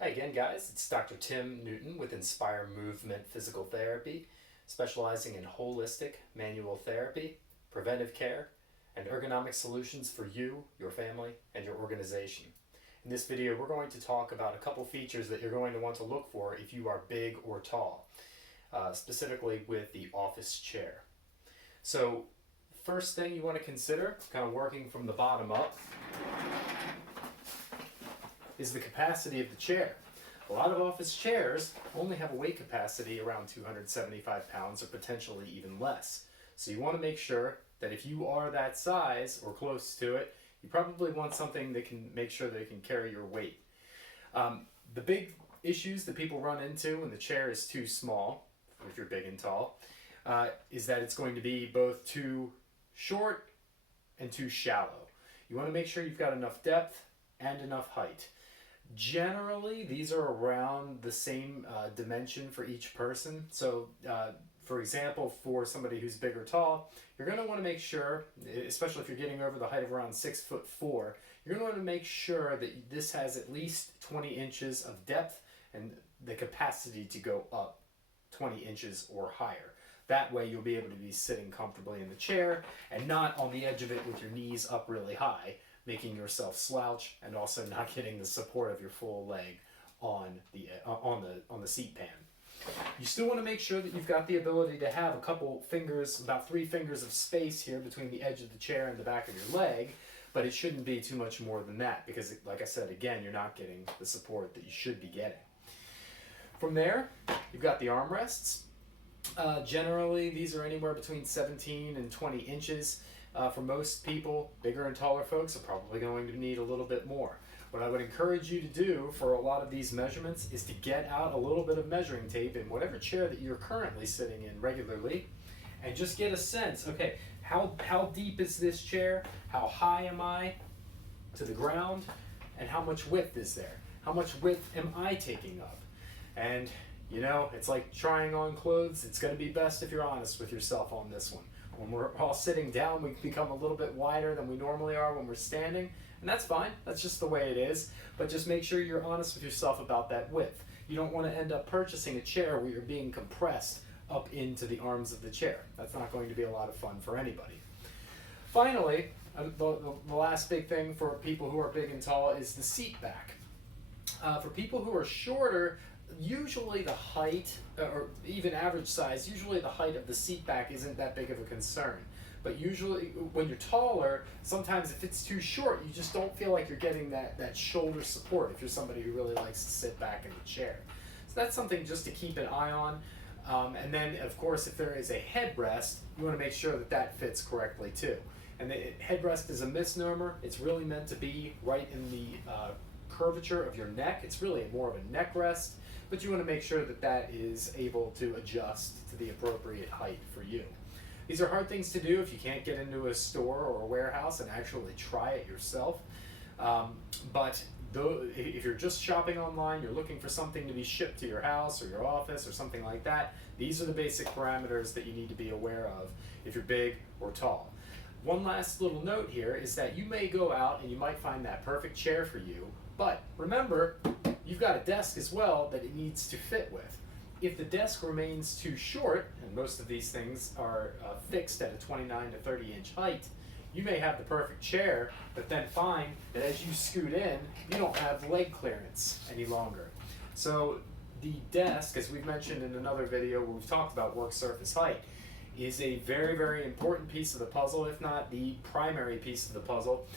Hi again, guys. It's Dr. Tim Newton with Inspire Movement Physical Therapy, specializing in holistic manual therapy, preventive care, and ergonomic solutions for you, your family, and your organization. In this video, we're going to talk about a couple features that you're going to want to look for if you are big or tall, specifically with the office chair. So, first thing you want to consider, kind of working from the bottom up, is the capacity of the chair. A lot of office chairs only have a weight capacity around 275 pounds or potentially even less. So you want to make sure that if you are that size or close to it, you probably want something that can make sure that it can carry your weight. The big issues that people run into when the chair is too small, if you're big and tall, is that it's going to be both too short and too shallow. You want to make sure you've got enough depth and enough height. Generally, these are around the same dimension for each person. So, for example, for somebody who's big or tall, you're going to want to make sure, especially if you're getting over the height of around 6'4", you're going to want to make sure that this has at least 20 inches of depth and the capacity to go up 20 inches or higher. That way you'll be able to be sitting comfortably in the chair and not on the edge of it with your knees up really high, making yourself slouch and also not getting the support of your full leg on the seat pan. You still want to make sure that you've got the ability to have a couple fingers, about 3 fingers of space here between the edge of the chair and the back of your leg, but it shouldn't be too much more than that because, like I said, again, you're not getting the support that you should be getting. From there, you've got the armrests. Generally, these are anywhere between 17 and 20 inches. For most people, bigger and taller folks are probably going to need a little bit more. What I would encourage you to do for a lot of these measurements is to get out a little bit of measuring tape in whatever chair that you're currently sitting in regularly and just get a sense, okay, how deep is this chair? How high am I to the ground? And how much width is there? How much width am I taking up? And you know, it's like trying on clothes. It's going to be best if you're honest with yourself on this one. When we're all sitting down, we become a little bit wider than we normally are when we're standing, and that's fine. That's just the way it is. But just make sure you're honest with yourself about that width. You don't want to end up purchasing a chair where you're being compressed up into the arms of the chair. That's not going to be a lot of fun for anybody. Finally, the last big thing for people who are big and tall is the seat back. For people who are shorter, usually the height, or even average size, usually the height of the seat back isn't that big of a concern. But usually when you're taller, sometimes if it's too short, you just don't feel like you're getting that shoulder support if you're somebody who really likes to sit back in the chair. So that's something just to keep an eye on. And then, of course, if there is a headrest, you want to make sure that that fits correctly too. And the headrest is a misnomer. It's really meant to be right in the curvature of your neck. It's really more of a neck rest. But you want to make sure that that is able to adjust to the appropriate height for you. These are hard things to do if you can't get into a store or a warehouse and actually try it yourself. But if you're just shopping online, you're looking for something to be shipped to your house or your office or something like that, these are the basic parameters that you need to be aware of if you're big or tall. One last little note here is that you may go out and you might find that perfect chair for you, but remember, you've got a desk as well that it needs to fit with. If the desk remains too short, and most of these things are fixed at a 29 to 30 inch height, you may have the perfect chair, but then find that as you scoot in, you don't have leg clearance any longer. So the desk, as we've mentioned in another video where we've talked about work surface height, is a very, very important piece of the puzzle, if not the primary piece of the puzzle.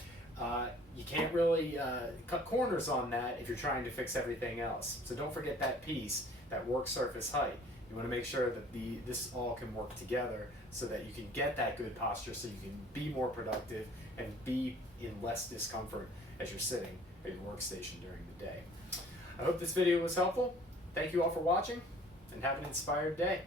You can't really cut corners on that if you're trying to fix everything else. So don't forget that piece, that work surface height. You want to make sure that this all can work together so that you can get that good posture so you can be more productive and be in less discomfort as you're sitting at your workstation during the day. I hope this video was helpful. Thank you all for watching and have an inspired day.